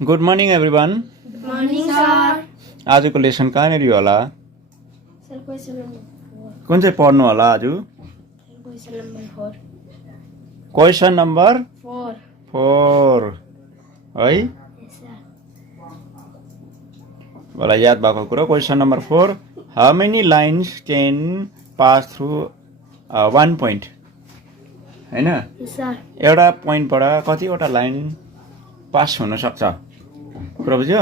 Good morning everyone. Good morning, sir. आजको lesson कहाँनिर होला? Sir, question number 4. कुन चाहिँ पढ्नु होला आज? Question number 4. Question number 4. 4 है? Yes, sir. मलाई याद भएको कुरा question number 4. How many lines can pass through one point? हैन? Yes, sir. एउटा पोइन्टबाट कतिवटा लाइन पास हुन सक्छ? कुरा बुझ्यो?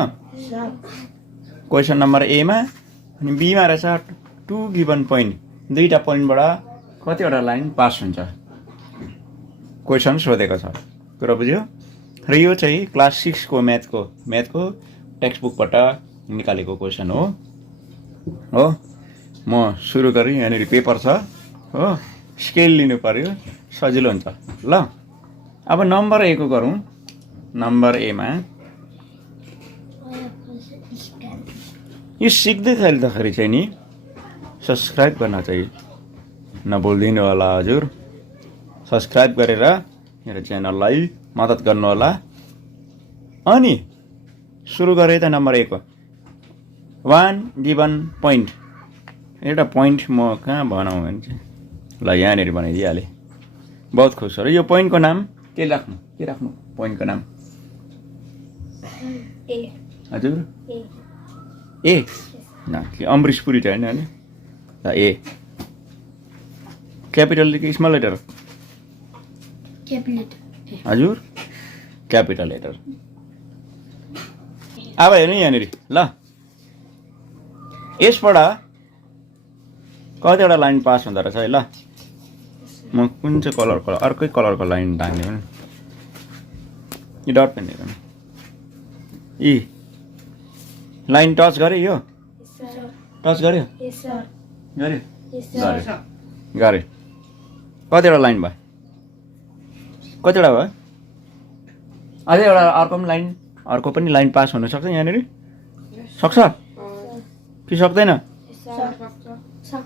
Sir. क्वेशन नम्बर ए मा अनि बी मा रहेछ टु गिवन पोइन्ट. दुईटा पोइन्टबाट कतिवटा लाइन पास हुन्छ? क्वेशन सोधेको छ. कुरा बुझ्यो? र यो चाहिँ क्लास 6 को म्याथको टेक्स्ट बुकबाट निकालेको क्वेशन हो. म सुरु गरे. यहाँनिर पेपर छ हो. स्केल लिनु पर्यो, सजिलो हुन्छ. ल अब नम्बर ए को गरौँ. नम्बर ए मा यो सिक्दै खेल्दाखेरि चाहिँ नि सब्सक्राइब गर्न चाहिँ नभुल्दिनु होला हजुर. सब्सक्राइब गरेर मेरो च्यानललाई मद्दत गर्नु होला. अनि सुरु गरे त नम्बर ए को. One given point. एउटा पोइन्ट म कहाँ बनाऊँ भने चाहिँ ल यहाँनिर बनाइदिइहाले. बहुत खुस हो. र यो पोइन्टको नाम के राख्नु पोइन्टको नाम? A. हजुर A. ए न अमृतपुरी चाहिँ होइन ल ए. क्यापिटल कि स्मल लेटर? Capital. हजुर क्यापिटल लेटर. अब हेर्नु यहाँनिर ल. यसबाट कतिवटा लाइन पास हुँदो रहेछ है. ल म कुन चाहिँ कलरको अर्कै कलरको लाइन टाङ्ने भने यो डट पेन हेर्नु. यी लाइन टच गऱ्यो. यो Yes, sir. टच गऱ्यो Yes, sir. गऱ्यो Yes, sir. गऱ्यो. कतिवटा लाइन भयो? कतिवटा भयो? अझै एउटा अर्को पनि लाइन पास हुन सक्छ यहाँनिर? सक्छ कि सक्दैन? Yes, sir. Sir.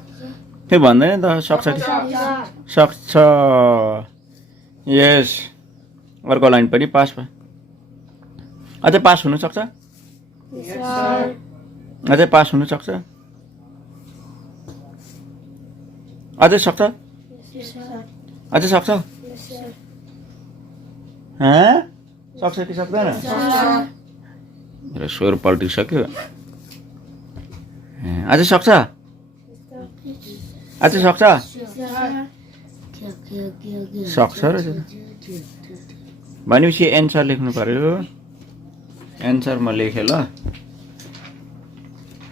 के भन्दैन त सक्छ कि? सक्छ. यस. अर्को लाइन पनि पास भयो. अझै पास हुन सक्छ? Yes, sir. अझै पास हुन सक्छ? अझै सक्छ? Yes, sir. अझै सक्छ? Yes, sir. सक्छ कि सक्दैन? Sir. मेरो स्वर पल्टिसक्यो. अझै सक्छ? अझै सक्छ? सक्छ र भनेपछि एन्सर लेख्नु पर्यो. एन्सर म लेखेँ ल.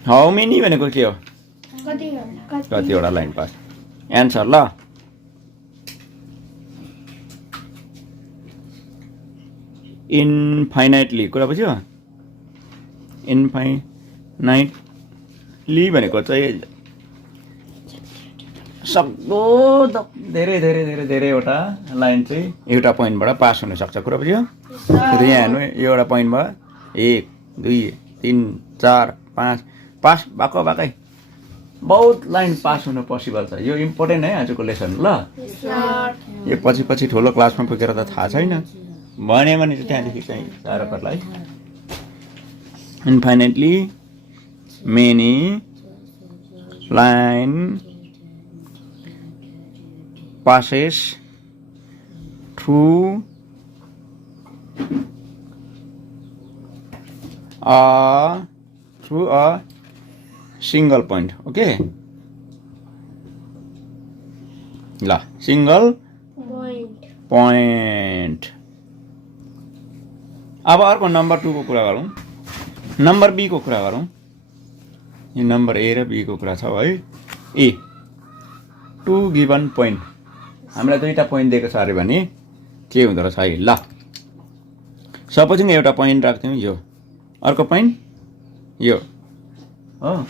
हाउ मेनी भनेको के हो? कतिवटा लाइन पास. एन्सर ल. इन्फाइनाइटली. कुरा बुझ्यो? इन्फाइनाइटली भनेको चाहिँ सक्दो धेरै धेरै धेरै धेरैवटा लाइन चाहिँ एउटा पोइन्टबाट पास हुन सक्छ. कुरा बुझ्यो? यहाँ हेर्नु एउटा पोइन्टमा 1 2 3 4 5 पास भएकै बहुत लाइन पास हुनु पोसिबल छ. यो इम्पोर्टेन्ट है आजको लेसन. ल यो पछि ठुलो क्लासमा पुगेर त थाहा छैन भन्यो भने चाहिँ त्यहाँदेखि चाहिँ साह्रो पर्ला है. Infinitely many line passes through a single point. Okay. La single point. अब अर्को नम्बर 2 को कुरा गरौँ. नम्बर बी को कुरा गरौँ. यो नम्बर ए र बी को कुरा छ है. ए टु गिवन पोइन्ट. हामीलाई दुईटा पोइन्ट दिएको छ अरे भने के हुँदो रहेछ है. ल सपोजिङ एउटा पोइन्ट राख्थ्यौँ यो. अर्को पोइन्ट यो हो.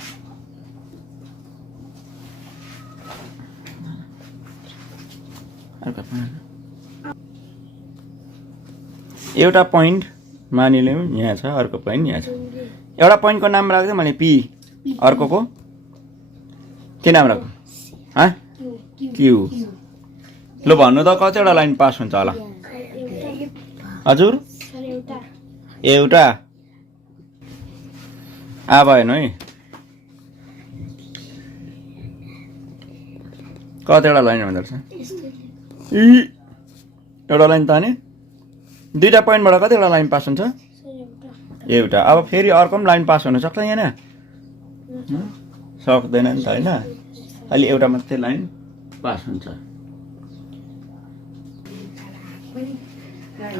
एउटा पोइन्ट मानिलिउँ यहाँ छ. अर्को पोइन्ट यहाँ छ. एउटा पोइन्टको नाम राख्दै मैले पी. अर्कोको के नाम राख्नु? क्यू. ल भन्नु त कतिवटा लाइन पास हुन्छ होला? हजुर एउटा आ भएन है कतिवटा लाइन हुँदो रहेछ एउटा लाइन ताने दुईटा पोइन्टबाट कतिवटा लाइन पास हुन्छ एउटा अब फेरि अर्को पनि लाइन पास हुन सक्छ यहाँ सक्दैन नि त होइन अलि एउटा मात्रै लाइन पास हुन्छ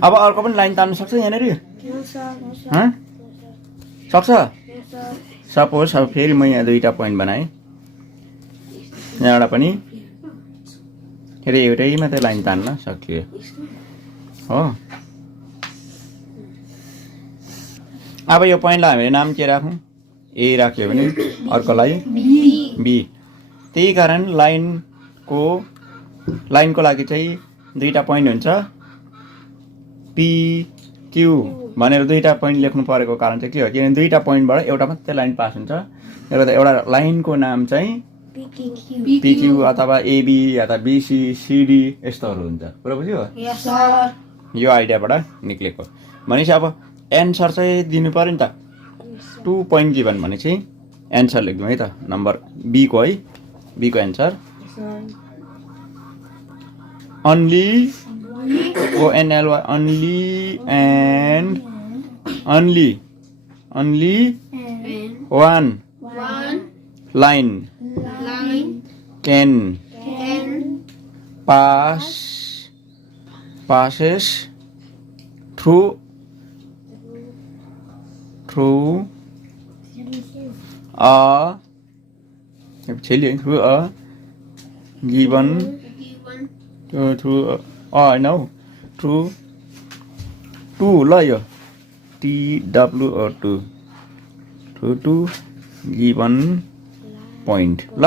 अब अर्को पनि लाइन तान्नु सक्छ यहाँनिर सक्छ सपोज अब फेरि म यहाँ दुईटा पोइन्ट बनाएँ यहाँबाट पनि फेरि एउटै मात्रै लाइन तान्न सकियो हो अब यो पोइन्टलाई हामीले नाम के राखौँ ए राख्यो भने अर्कोलाई बी त्यही कारण लाइनको लागि चाहिँ दुईटा पोइन्ट हुन्छ पिक्यू भनेर दुईटा पोइन्ट लेख्नु परेको कारण चाहिँ के हो किनभने दुईटा पोइन्टबाट एउटा मात्रै लाइन पास हुन्छ एउटा लाइनको नाम चाहिँ पिक्यू अथवा एबी अथवा बिसी सिडी यस्तोहरू हुन्छ पुरा बुझ्यो यो आइडियाबाट निक्लेको भनेपछि अब एन्सर चाहिँ दिनु पर्यो नि त 2 पोइन्ट गिभन भने चाहिँ एन्सर लेख्दिउँ है त नम्बर बीको है बीको answer only only one line can passes through a given through ल यो TW2 through given point ल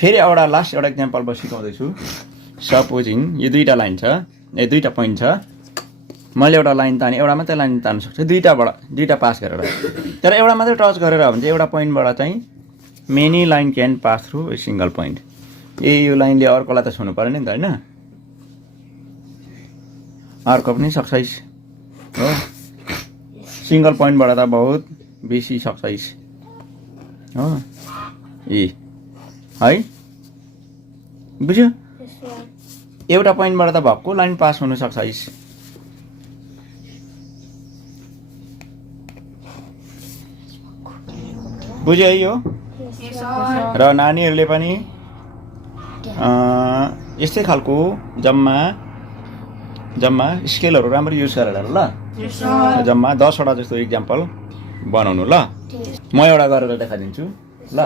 फेरि एउटा लास्ट एउटा इक्जाम्पल म सिकाउँदैछु सपोजिङ यो दुईटा लाइन छ दुईटा पोइन्ट छ मैले एउटा लाइन ताने एउटा मात्रै लाइन तान्न सक्छु दुईटा पास गरेर तर एउटा मात्रै टच गरेर हो भने चाहिँ एउटा पोइन्टबाट चाहिँ many line can pass through A single point यो लाइनले अर्कोलाई त छुनु पऱ्यो नि त होइन अर्को पनि सक्साइस हो सिङ्गल पोइन्टबाट त बहुत बेसी सक्साइस हो है बुझ्यो एउटा पोइन्टबाट त भक्कु लाइन पास हुन सक्साइस बुझ्यो है यो र नानीहरूले पनि यस्तै खालको जम्मा स्केलहरू राम्रो युज गरेर ल जम्मा 10वटा जस्तो इक्जाम्पल बनाउनु ल म एउटा गरेर देखाइदिन्छु ल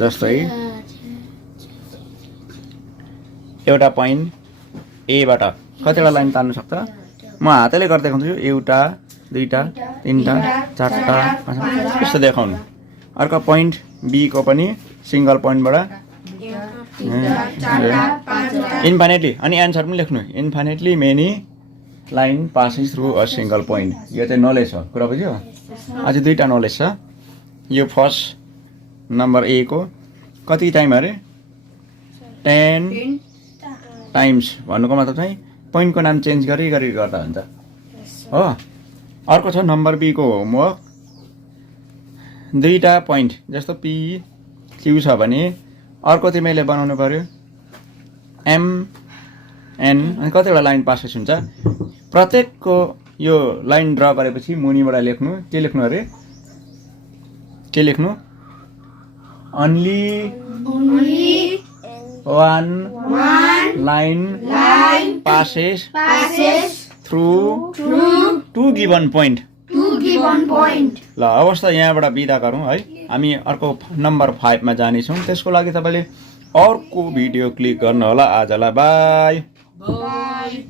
जस्तै एउटा पोइन्ट एबाट कतिवटा लाइन तान्नु सक्छ म हातैले गर्दै देखाउँछु एउटा दुईटा तिनटा चारवटा यस्तो देखाउनु अर्को पोइन्ट बीको पनि सिङ्गल पोइन्टबाट इन्फाइनेटली अनि एन्सर पनि लेख्नु infinitely many line passing through a single point यो चाहिँ नलेज हो कुरा बुझ्यो अझै दुईटा नलेज छ यो फर्स्ट नम्बर ए को कति टाइम अरे 10 टाइम्स भन्नुको मतलब चाहिँ पोइन्टको नाम चेन्ज गरी गर्दा हुन्छ हो अर्को छ नम्बर बी को होमवर्क दुईटा पोइन्ट जस्तो पी क्यू छ भने अर्को तिमीले बनाउनु पर्यो एमएन अनि कतिवटा लाइन पासेस हुन्छ प्रत्येकको यो लाइन ड्र गरेपछि मुनिबाट लेख्नु के लेख्नु अरे के लेख्नु only one line passes through two given point ल अवस्था यहाँबाट बिदा गरौँ है हामी अर्को नम्बर 5 मा जानेछौँ त्यसको लागि तपाईले अर्को भिडियो क्लिक गर्नु होला आजलाई बाइ बाइ